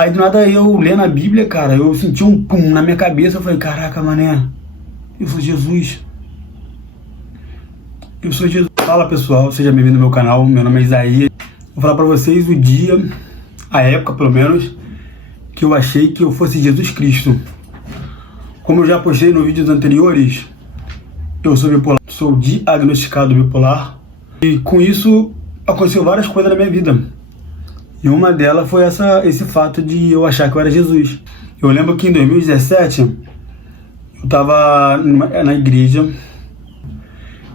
Aí do nada eu lendo a Bíblia, cara, eu senti um pum na minha cabeça, eu falei, caraca, mané, eu sou Jesus. Eu sou Jesus. Fala pessoal, seja bem-vindo ao meu canal, meu nome é Isaías. Vou falar pra vocês o dia, a época pelo menos, que eu achei que eu fosse Jesus Cristo. Como eu já postei nos vídeos anteriores, eu sou bipolar, sou diagnosticado bipolar. E com isso aconteceu várias coisas na minha vida. E uma delas foi esse fato de eu achar que eu era Jesus. Eu lembro que em 2017, eu estava na igreja.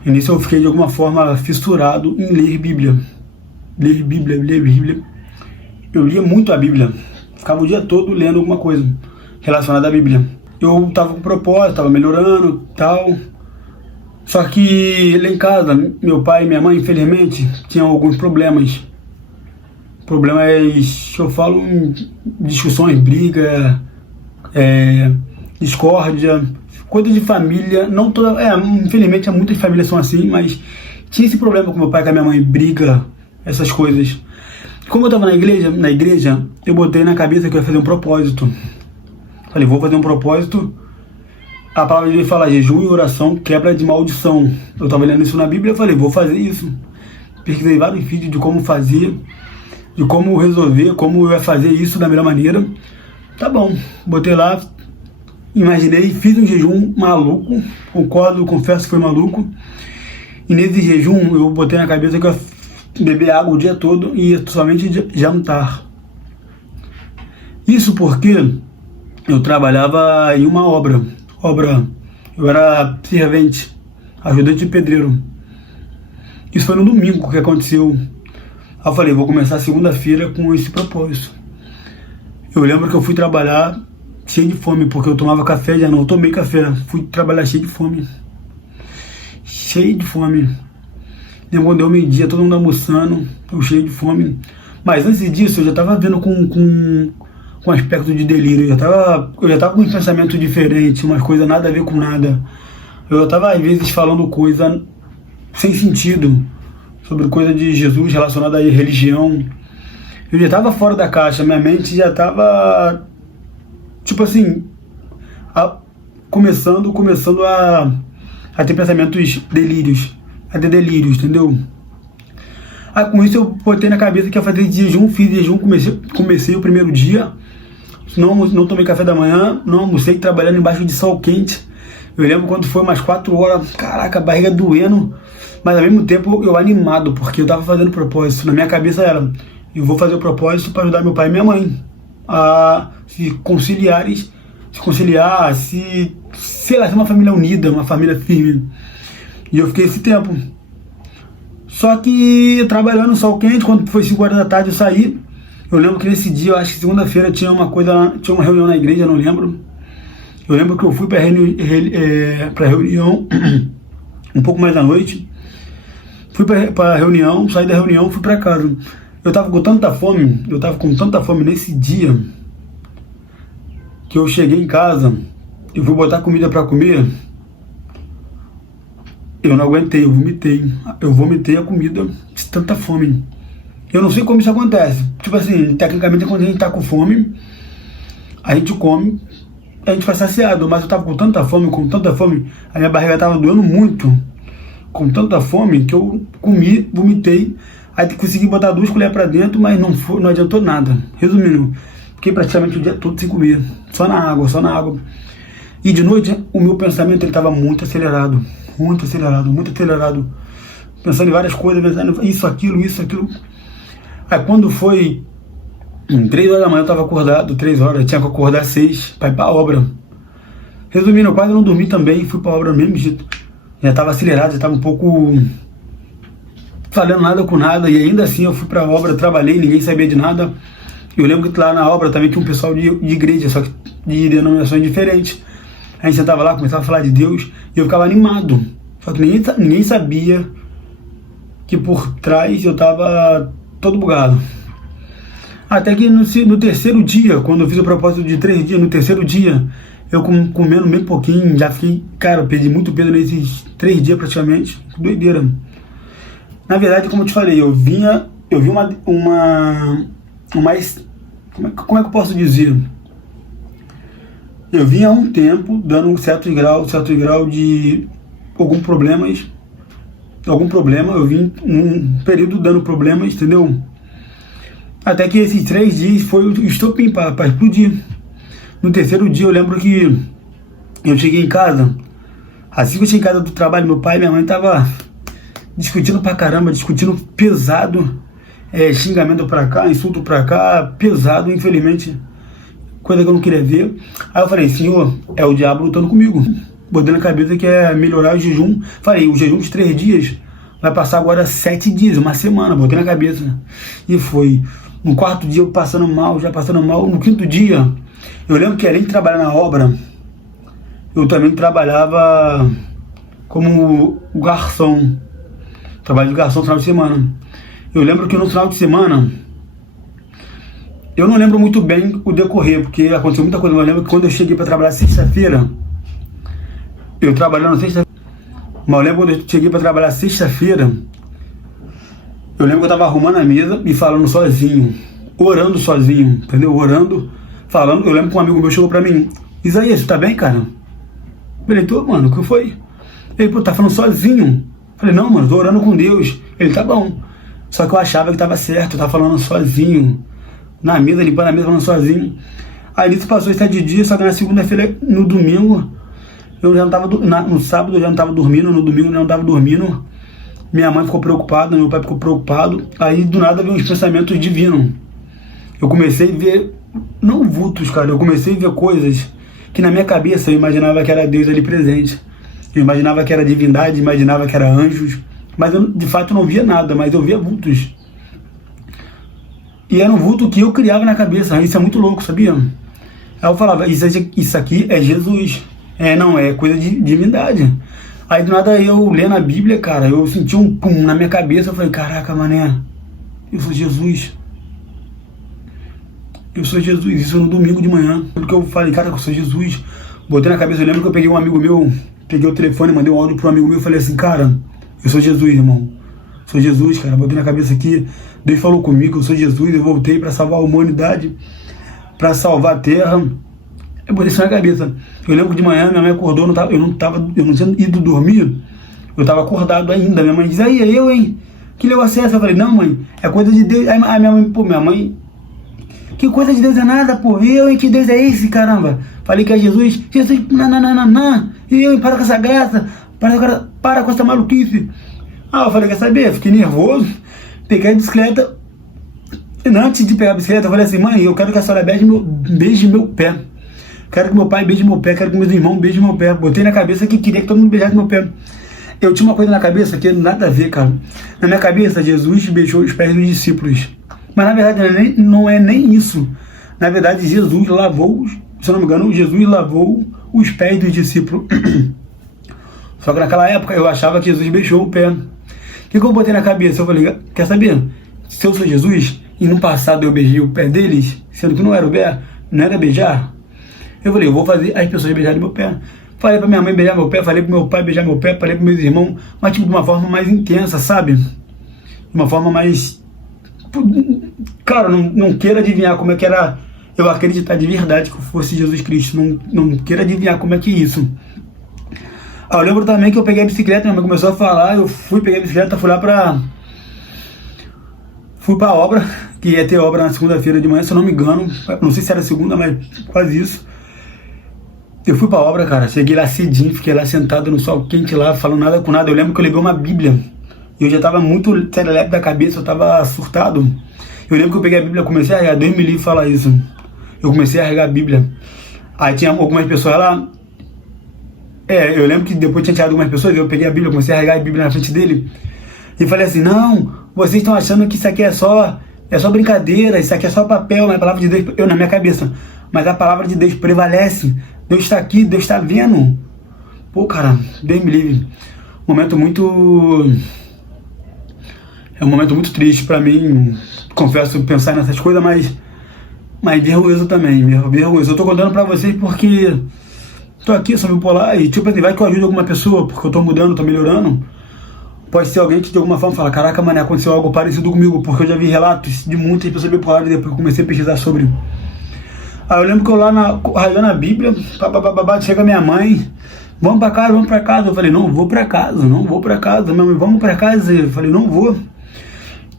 E nisso eu fiquei de alguma forma fissurado em ler Bíblia. Ler Bíblia. Eu lia muito a Bíblia. Ficava o dia todo lendo alguma coisa relacionada à Bíblia. Eu estava com propósito, estava melhorando e tal. Só que lá em casa, meu pai e minha mãe, infelizmente, tinham alguns problemas. Problemas que eu falo, discussões, briga, discórdia, coisa de família, não toda, infelizmente muitas famílias são assim, mas tinha esse problema com meu pai, com a minha mãe, briga, essas coisas. Como eu estava na igreja, eu botei na cabeça que eu ia fazer um propósito. Falei, vou fazer um propósito. A palavra de Deus fala, jejum e oração, quebra de maldição. Eu estava lendo isso na Bíblia, eu falei, vou fazer isso. Pesquisei vários vídeos de como fazer, de como resolver, como eu ia fazer isso da melhor maneira. Tá bom, botei lá, imaginei, fiz um jejum maluco, concordo, confesso que foi maluco. E nesse jejum eu botei na cabeça que eu ia beber água o dia todo e ia somente jantar. Isso porque eu trabalhava em uma obra, eu era servente, ajudante de pedreiro. Isso foi no domingo que aconteceu. Aí eu falei, vou começar segunda-feira com esse propósito. Eu lembro que eu fui trabalhar cheio de fome, porque eu tomava café, já não tomei café. Fui trabalhar cheio de fome. Lembro quando deu meio-dia, todo mundo almoçando, eu cheio de fome. Mas antes disso, eu já estava vendo com aspecto de delírio. Eu já tava com um pensamento diferente, umas coisas nada a ver com nada. Eu já estava às vezes falando coisa sem sentido, sobre coisa de Jesus relacionada à religião. Eu já estava fora da caixa, minha mente já estava, tipo assim, começando a ter pensamentos delírios, a ter delírios, entendeu? Aí com isso eu botei na cabeça que ia fazer jejum, fiz jejum, comecei o primeiro dia, não tomei café da manhã, não almocei, trabalhando embaixo de sol quente. Eu lembro quando foi umas 4 horas, caraca, a barriga doendo, mas ao mesmo tempo eu animado, porque eu tava fazendo propósito. Na minha cabeça era, eu vou fazer o propósito para ajudar meu pai e minha mãe a se conciliar, sei lá, ser uma família unida, uma família firme. E eu fiquei esse tempo. Só que trabalhando no sol quente, quando foi 5 horas da tarde eu saí. Eu lembro que nesse dia, eu acho que segunda-feira tinha uma reunião na igreja, não lembro. Eu lembro que eu fui para reunião um pouco mais da noite. Fui para a reunião, saí da reunião, fui para casa. Eu tava com tanta fome nesse dia, que eu cheguei em casa, eu fui botar comida para comer, eu não aguentei, eu vomitei a comida de tanta fome. Eu não sei como isso acontece. Tipo assim, tecnicamente quando a gente tá com fome, a gente come, a gente vai saciado, mas eu tava com tanta fome, a minha barriga tava doendo muito, com tanta fome, que eu comi, vomitei, aí consegui botar 2 colheres pra dentro, mas não adiantou nada. Resumindo, fiquei praticamente o dia todo sem comer, só na água. E de noite, o meu pensamento ele tava muito acelerado, pensando em várias coisas, pensando isso, aquilo. Aí quando foi 3 horas da manhã, eu tava acordado, 3 horas, eu tinha que acordar às 6 pra ir pra obra. Resumindo, eu quase não dormi também, fui pra obra do mesmo jeito. Já tava acelerado, já tava um pouco falando nada com nada, e ainda assim eu fui pra obra, trabalhei, ninguém sabia de nada. Eu lembro que lá na obra também tinha um pessoal de igreja, só que de denominações diferentes. A gente sentava lá, começava a falar de Deus, e eu ficava animado. Só que ninguém sabia que por trás eu tava todo bugado. Até que no terceiro dia, quando eu fiz o propósito de 3 dias, no terceiro dia, eu comendo bem pouquinho, já fiquei, cara, eu perdi muito peso nesses 3 dias praticamente, doideira. Na verdade, como eu te falei, eu vi uma como é que eu posso dizer? Eu vinha há um tempo dando um certo grau de algum problema, eu vim num período dando problemas, entendeu? Até que esses 3 dias foi o estopim para explodir. No terceiro dia eu lembro que eu cheguei em casa, assim que eu cheguei em casa do trabalho, meu pai e minha mãe estavam discutindo pra caramba, discutindo pesado, xingamento pra cá, insulto pra cá, pesado, infelizmente, coisa que eu não queria ver. Aí eu falei, Senhor, é o diabo lutando comigo. Botei na cabeça que é melhorar o jejum. Falei, o jejum de 3 dias vai passar agora 7 dias, uma semana. Botei na cabeça. E foi. No 4º dia eu passando mal, já passando mal. No 5º dia, eu lembro que além de trabalhar na obra, eu também trabalhava como garçom. Trabalho de garçom no final de semana. Eu lembro que no final de semana, eu não lembro muito bem o decorrer, porque aconteceu muita coisa. Mas eu lembro que quando eu cheguei para trabalhar sexta-feira, eu trabalhando sexta-feira, mas eu lembro quando eu cheguei para trabalhar sexta-feira, eu lembro que eu tava arrumando a mesa e falando sozinho, orando sozinho, entendeu? Orando, falando. Eu lembro que um amigo meu chegou pra mim, Isaías, você tá bem, cara? Eu falei, tô, mano, o que foi? Ele, pô, tá falando sozinho. Eu falei, não, mano, tô orando com Deus. Ele, tá bom. Só que eu achava que tava certo, eu tava falando sozinho, na mesa, limpando a mesa, falando sozinho. Aí isso passou 7 dias, só que na segunda-feira, no domingo, eu já não tava, no sábado eu já não tava dormindo, no domingo eu já não tava dormindo. Minha mãe ficou preocupada, meu pai ficou preocupado. Aí do nada veio uns pensamentos divinos. Eu comecei a ver, não vultos, cara, eu comecei a ver coisas que na minha cabeça eu imaginava que era Deus ali presente. Eu imaginava que era divindade, imaginava que era anjos. Mas eu de fato não via nada, mas eu via vultos. E era um vulto que eu criava na cabeça. Isso é muito louco, sabia? Aí eu falava, isso aqui é Jesus. Não, é coisa de divindade. Aí do nada eu lendo a Bíblia, cara, eu senti um pum na minha cabeça. Eu falei, caraca, mané, eu sou Jesus. Eu sou Jesus. Isso no domingo de manhã. Porque eu falei, cara, eu sou Jesus. Botei na cabeça, eu lembro que eu peguei um amigo meu, peguei o telefone, mandei um áudio pro amigo meu e falei assim, cara, eu sou Jesus, irmão. Sou Jesus, cara. Botei na cabeça aqui, Deus falou comigo, eu sou Jesus, eu voltei pra salvar a humanidade, pra salvar a terra. Eu botei isso na cabeça. Eu lembro que de manhã minha mãe acordou, eu não tinha ido dormir, eu tava acordado ainda. Minha mãe diz, aí, é eu, hein? Que negócio é essa? Eu falei, não, mãe, é coisa de Deus. Aí minha mãe, pô, minha mãe, que coisa de Deus é nada, pô. Eu, hein? Que Deus é esse, caramba? Falei que é Jesus. Jesus, não. Eu, hein? Para com essa graça. Para com essa maluquice. Eu falei, quer saber? Fiquei nervoso. Peguei a bicicleta. E antes de pegar a bicicleta, eu falei assim, mãe, eu quero que a senhora beije meu pé. Quero que meu pai beije meu pé, quero que meus irmãos beijem meu pé. Botei na cabeça que queria que todo mundo beijasse meu pé. Eu tinha uma coisa na cabeça que nada a ver, cara. Na minha cabeça, Jesus beijou os pés dos discípulos. Mas na verdade não é nem isso. Na verdade, Jesus lavou, se eu não me engano, Jesus lavou os pés dos discípulos. Só que naquela época eu achava que Jesus beijou o pé. O que eu botei na cabeça? Eu falei, quer saber? Se eu sou Jesus e no passado eu beijei o pé deles, sendo que não era o pé, não era beijar, eu falei, eu vou fazer as pessoas beijarem meu pé. Falei pra minha mãe beijar meu pé, falei pro meu pai beijar meu pé, falei pros meus irmãos, mas tipo de uma forma mais intensa, sabe? De uma forma mais... Cara, não queira adivinhar como é que era eu acreditar de verdade que eu fosse Jesus Cristo. Não queira adivinhar como é que é isso. Eu lembro também que eu peguei a bicicleta, minha mãe começou a falar, eu fui, peguei a bicicleta, fui pra obra, que ia ter obra na segunda-feira de manhã, se eu não me engano, não sei se era segunda, mas quase isso. Eu fui pra obra, cara, cheguei lá cedinho, fiquei lá sentado no sol quente lá, falando nada com nada. Eu lembro que eu levei uma Bíblia, eu já tava muito serelepe da cabeça, eu tava surtado. Eu lembro que eu peguei a Bíblia, comecei a regar, Deus me livre falar isso. Eu comecei a regar a Bíblia. Aí tinha algumas pessoas lá, eu lembro que depois tinha tirado algumas pessoas, eu peguei a Bíblia, comecei a regar a Bíblia na frente dele. E falei assim, não, vocês estão achando que isso aqui é só brincadeira, isso aqui é só papel, mas a palavra de Deus, eu na minha cabeça, mas a palavra de Deus prevalece, Deus está aqui, Deus está vendo. Pô, cara, Deus me livre. É um momento muito triste pra mim, confesso, pensar nessas coisas, mas vergonhoso também, vergonhoso. Eu tô contando pra vocês porque tô aqui, sou bipolar, e tipo assim, vai que eu ajudo alguma pessoa, porque eu tô mudando, tô melhorando. pode ser alguém que de alguma forma fala, caraca, mano, aconteceu algo parecido comigo, porque eu já vi relatos de muitas pessoas bipolares depois que eu comecei a pesquisar sobre. Aí eu lembro que eu lá ralhando a Bíblia, chega minha mãe, vamos pra casa, vamos pra casa. Eu falei, não vou pra casa, não vou pra casa. Minha mãe, vamos pra casa. Eu falei, não vou.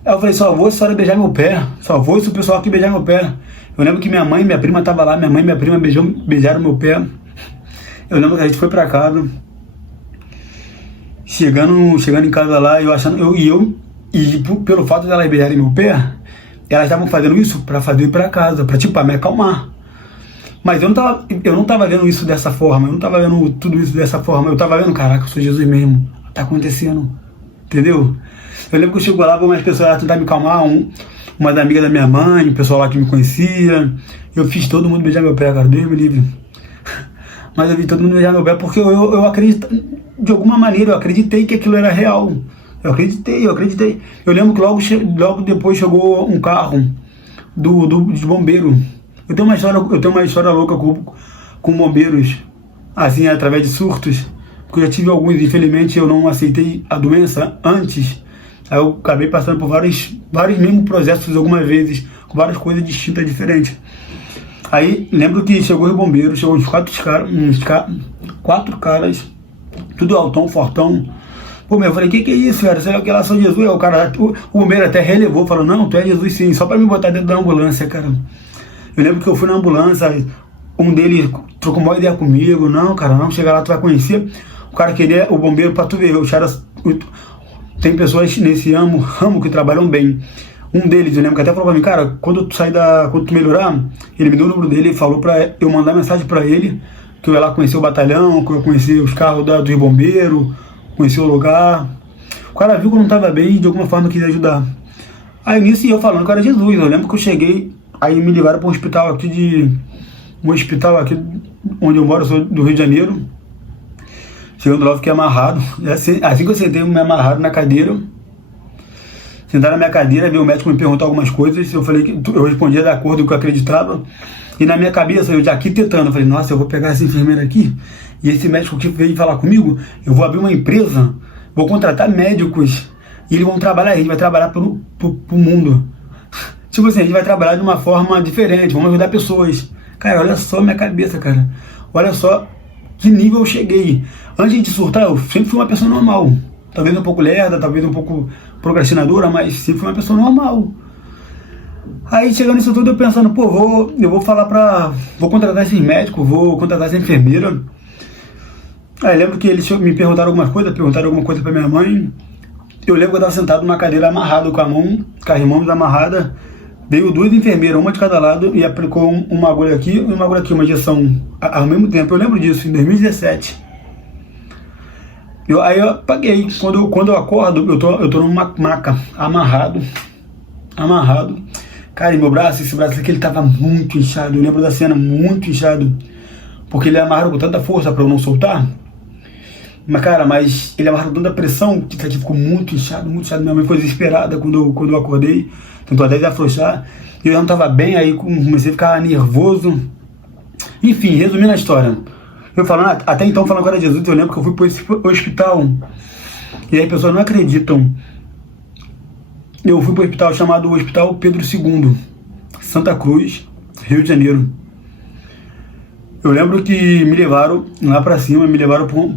Aí eu falei, só vou se a senhora beijar meu pé, só vou se o pessoal aqui beijar meu pé. Eu lembro que minha mãe e minha prima tava lá, minha mãe e minha prima beijaram meu pé. Eu lembro que a gente foi pra casa. Chegando em casa lá, pelo fato de elas beijarem meu pé, elas estavam fazendo isso pra fazer ir pra casa, pra me acalmar. Mas eu não tava vendo isso dessa forma, eu não tava vendo tudo isso dessa forma, eu tava vendo, caraca, eu sou Jesus mesmo, tá acontecendo, entendeu? Eu lembro que eu chego lá, umas pessoas lá tentar me acalmar, uma da amiga da minha mãe, o pessoal lá que me conhecia, eu fiz todo mundo beijar meu pé, cara, Deus me livre. Mas eu vi todo mundo beijar meu pé porque eu acredito, de alguma maneira, eu acreditei que aquilo era real. Eu acreditei. Eu lembro que logo depois chegou um carro de bombeiro. Eu tenho uma história louca com bombeiros, assim, através de surtos, porque eu já tive alguns, infelizmente eu não aceitei a doença antes. Aí eu acabei passando por vários mesmos processos algumas vezes, com várias coisas distintas, diferentes. Aí lembro que chegou os bombeiros, chegou uns quatro caras, tudo altão, fortão. Pô, eu falei, que é isso, cara? Será que lá sou Jesus? Aí o cara, o bombeiro até relevou, falou, não, tu é Jesus sim, só pra me botar dentro da ambulância, cara. Eu lembro que eu fui na ambulância, um deles trocou uma ideia comigo, não, cara, não, chega lá, tu vai conhecer. O cara queria, o bombeiro, pra tu ver, tem pessoas nesse ramo que trabalham bem. Um deles, eu lembro que até falou pra mim, cara, quando tu melhorar, ele me deu o número dele e falou pra eu mandar mensagem pra ele, que eu ia lá conhecer o batalhão, que eu conheci os carros dos bombeiros, conheci o lugar. O cara viu que eu não tava bem e de alguma forma quis ajudar. Aí nisso eu falando que eu era Jesus, eu lembro que eu cheguei, aí me levaram pra um hospital aqui onde eu moro, eu sou do Rio de Janeiro. Chegando lá eu fiquei amarrado, e assim que eu sentei, eu me amarrado na cadeira. Sentar na minha cadeira, veio o médico me perguntar algumas coisas, eu falei que eu respondia de acordo com o que eu acreditava, e na minha cabeça eu já arquitetando, eu falei, nossa, eu vou pegar essa enfermeira aqui, e esse médico que veio falar comigo, eu vou abrir uma empresa, vou contratar médicos, e eles vão trabalhar, a gente vai trabalhar pro mundo. Tipo assim, a gente vai trabalhar de uma forma diferente, vamos ajudar pessoas. Cara, olha só a minha cabeça, cara, olha só que nível eu cheguei. Antes de surtar, eu sempre fui uma pessoa normal, talvez um pouco lerda, talvez um pouco procrastinadora, mas sempre fui uma pessoa normal. Aí chegando nisso tudo eu pensando, pô, eu vou contratar esses médicos, vou contratar essa enfermeira. Aí lembro que eles me perguntaram alguma coisa pra minha mãe. Eu lembro que eu estava sentado numa cadeira amarrado com as mãos amarradas. Veio duas enfermeiras, uma de cada lado, e aplicou uma agulha aqui e uma agulha aqui, uma injeção ao mesmo tempo. Eu lembro disso, em 2017. Aí eu apaguei. Quando eu acordo, eu tô numa maca, amarrado. Cara, e esse braço aqui, ele tava muito inchado. Eu lembro da cena, muito inchado. Porque ele amarrou com tanta força pra eu não soltar. Mas, cara, ele amarrou tanta pressão que isso aqui ficou muito inchado, muito inchado. Minha mãe foi desesperada quando eu acordei. Tentou até afrouxar. Eu não tava bem, aí comecei a ficar nervoso. Enfim, resumindo a história. Eu falando, até então falando que era Jesus, eu lembro que eu fui para esse hospital. E aí as pessoas não acreditam. Eu fui para o hospital chamado Hospital Pedro II, Santa Cruz, Rio de Janeiro. Eu lembro que me levaram lá para cima, me levaram para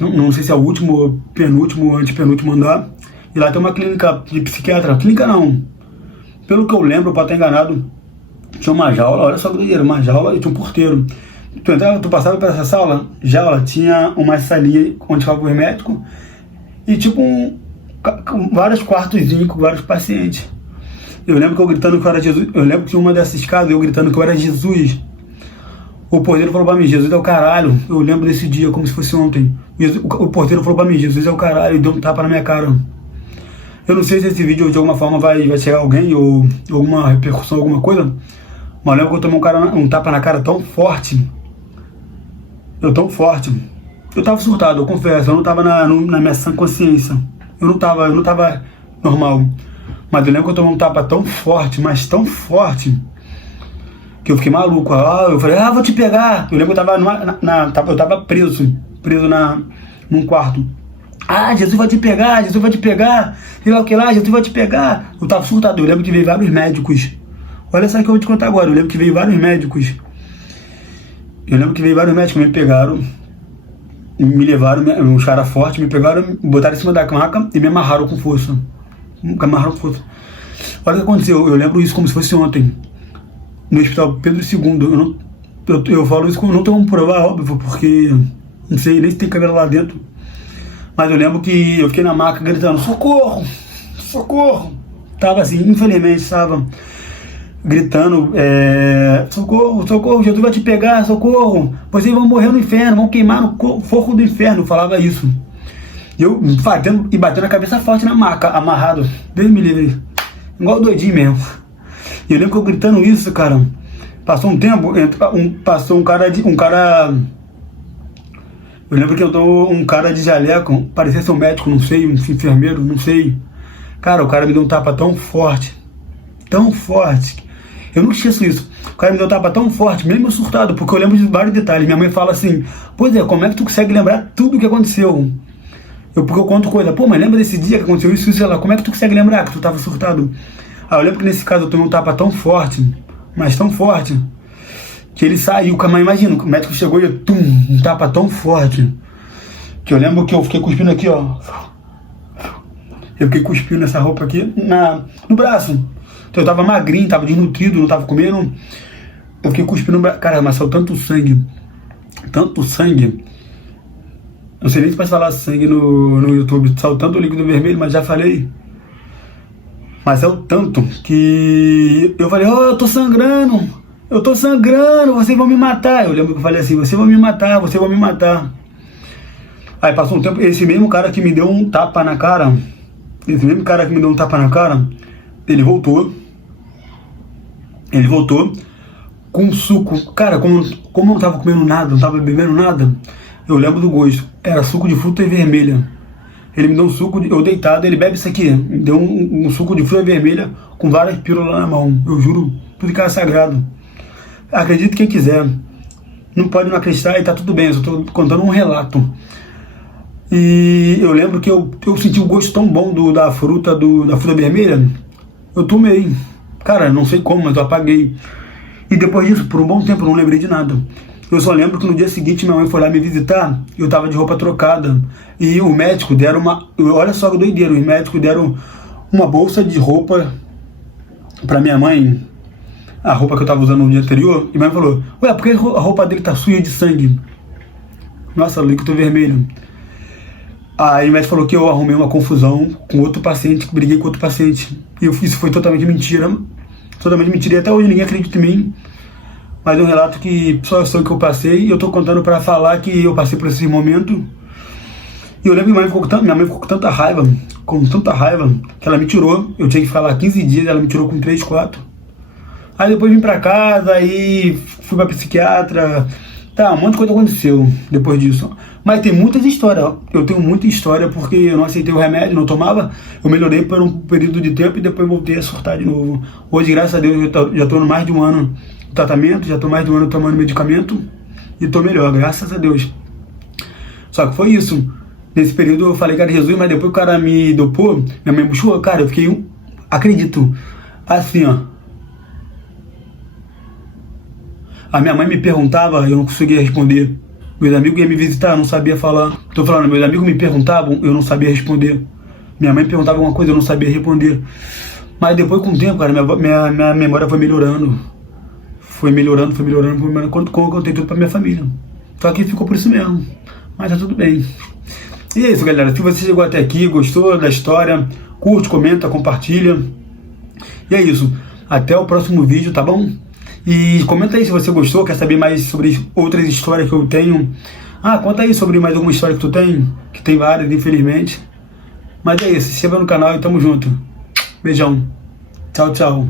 não sei se é o último, penúltimo, antepenúltimo andar. E lá tem uma clínica de psiquiatra. Clínica não. Pelo que eu lembro, para estar enganado, tinha uma jaula, olha só que doideira, uma jaula e tinha um porteiro. Tu passava por essa sala, jaula, tinha uma salinha onde ficava os médicos e tipo vários quartozinhos com vários pacientes. Eu lembro que eu gritando que eu era Jesus, eu lembro que uma dessas casas eu gritando que eu era Jesus. O porteiro falou pra mim, Jesus é o caralho. Eu lembro desse dia como se fosse ontem. O porteiro falou pra mim, Jesus é o caralho, e deu um tapa na minha cara. Eu não sei se esse vídeo de alguma forma vai chegar a alguém ou alguma repercussão, alguma coisa, mas eu lembro que eu tomei um tapa na cara tão forte. Eu tava surtado, eu confesso, eu não tava na minha sã consciência. Eu não tava normal. Mas eu lembro que eu tomei um tapa tão forte, mas tão forte, que eu fiquei maluco. Eu falei, vou te pegar. Eu lembro que eu tava preso num quarto. Ah, Jesus vai te pegar, Jesus vai te pegar, sei lá o que lá, Jesus vai te pegar. Eu tava surtado, eu lembro que veio vários médicos. Olha só o que eu vou te contar agora, eu lembro que veio vários médicos. Me pegaram, me levaram, uns caras fortes, me pegaram, me botaram em cima da maca e me amarraram com força. Olha o que aconteceu, eu lembro isso como se fosse ontem, no hospital Pedro II. Eu falo isso como não tenho como provar, óbvio, porque não sei nem se tem câmera lá dentro. Mas eu lembro que eu fiquei na maca gritando, socorro, socorro. Tava assim, infelizmente, estava gritando, socorro, socorro, Jesus vai te pegar, socorro. Vocês vão morrer no inferno, vão queimar no fogo do inferno. Eu falava isso. E eu batendo a cabeça forte na maca, amarrado. Deus me livre. Igual doidinho mesmo. E eu lembro que eu gritando isso, cara. Passou um tempo, passou um cara. Eu lembro que um cara de jaleco, parecia ser um médico, não sei, um enfermeiro, não sei. Cara, o cara me deu um tapa tão forte. Eu não esqueço isso. O cara me deu um tapa tão forte, mesmo surtado, porque eu lembro de vários detalhes. Minha mãe fala assim, pois é, como é que tu consegue lembrar tudo o que aconteceu? Porque eu conto coisa, pô, mas lembra desse dia que aconteceu isso, sei lá, como é que tu consegue lembrar que tu tava surtado? Eu lembro que nesse caso eu tomei um tapa tão forte, mas tão forte, que ele saiu, mas imagina, o médico chegou e um tapa tão forte, que eu lembro que eu fiquei cuspindo aqui, ó. Eu fiquei cuspindo nessa roupa aqui, no braço. Então eu tava magrinho, tava desnutrido, não tava comendo. Eu fiquei cuspindo no braço. Cara, mas saiu tanto sangue. Não sei nem se pode falar sangue no YouTube. Saiu tanto líquido vermelho, mas já falei. Mas saiu tanto que eu falei, eu tô sangrando, vocês vão me matar. Eu lembro que eu falei assim, vocês vão me matar. Aí passou um tempo, esse mesmo cara que me deu um tapa na cara, ele voltou com suco. Cara, como eu não tava comendo nada, não tava bebendo nada, eu lembro do gosto, era suco de fruta vermelha. Ele me deu um suco, eu deitado, ele bebe isso aqui, me deu um suco de fruta vermelha com várias pílulas na mão. Eu juro, tudo que era sagrado. Acredite quem quiser, não pode não acreditar e tá tudo bem, eu só tô contando um relato. E eu lembro que eu senti um gosto tão bom da fruta vermelha, eu tomei. Cara, não sei como, mas eu apaguei. E depois disso, por um bom tempo, eu não lembrei de nada. Eu só lembro que no dia seguinte minha mãe foi lá me visitar, eu tava de roupa trocada. E o médico deram olha só que doideira, os médicos deram uma bolsa de roupa pra minha mãe, a roupa que eu tava usando no dia anterior, e minha mãe falou, ué, por que a roupa dele tá suja de sangue? Nossa, líquido vermelho. Aí o médico falou que eu arrumei uma confusão com outro paciente, que briguei com outro paciente. E isso foi totalmente mentira. E até hoje ninguém acredita em mim. Mas é um relato que só eu sei o que eu passei. E eu tô contando pra falar que eu passei por esse momento. E eu lembro que minha mãe ficou com tanta raiva, que ela me tirou. Eu tinha que ficar lá 15 dias, ela me tirou com 3, 4. Aí depois vim pra casa, aí fui pra psiquiatra. Tá, um monte de coisa aconteceu depois disso. Mas tem muitas histórias. Eu tenho muita história porque eu não aceitei o remédio, não tomava. Eu melhorei por um período de tempo e depois voltei a surtar de novo. Hoje, graças a Deus, eu já estou mais de um ano no tratamento, já estou mais de um ano tomando medicamento e estou melhor, graças a Deus. Só que foi isso. Nesse período eu falei que era Jesus, mas depois o cara me dopou, minha mãe puxou, cara, eu fiquei, acredito, assim, ó. A minha mãe me perguntava, eu não conseguia responder. Meus amigos iam me visitar, eu não sabia falar. Tô falando, meus amigos me perguntavam, eu não sabia responder. Minha mãe perguntava alguma coisa, eu não sabia responder. Mas depois, com o tempo, cara, minha memória foi melhorando. Foi melhorando, quando eu contei tudo pra minha família. Só que ficou por isso mesmo. Mas tá tudo bem. E é isso, galera. Se você chegou até aqui, gostou da história, curte, comenta, compartilha. E é isso. Até o próximo vídeo, tá bom? E comenta aí se você gostou, quer saber mais sobre outras histórias que eu tenho. Conta aí sobre mais alguma história que tu tem, que tem várias, infelizmente. Mas é isso, se inscreva no canal e tamo junto. Beijão. Tchau, tchau.